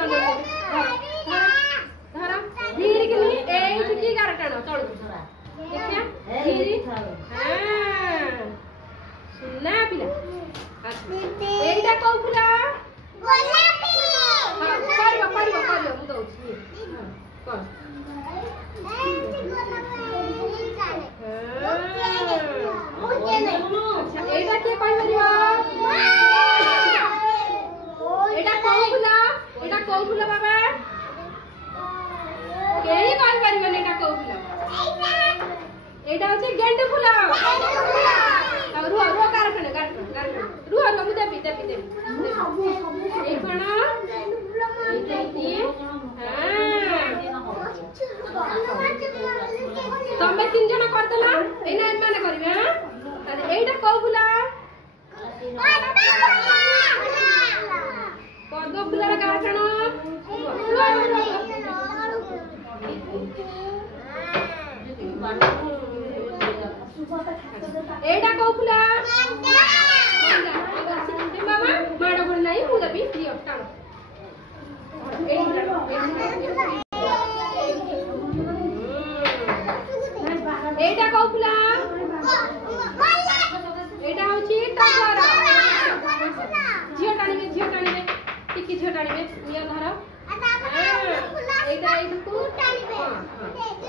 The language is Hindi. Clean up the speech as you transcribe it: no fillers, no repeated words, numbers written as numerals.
अंदर धर धीरे के लिए ए की गार टाणो तळ देखिया धीरे हां सुनना पिला एटा को फुला गोलापी हां करियो मु दउछि कर एटा के कहि परियो एटा को फुला बाबा केही कहि परियो एटा को फुला एटा होचे गेंडू फुला रुह कारखाना रुह मु देबी ए कोन तमे तीन जन करदला एना माने करबे अरे एटा को फुला पद्म फुलार कारखाना एटा को फुला मामा माडो बोल नाही मु देबी दियो टाण एटा को फुला एटा होची टगर झियो टाणीबे टिकी झियो टाणीबे नियो धर एटा एटा को टाणीबे हां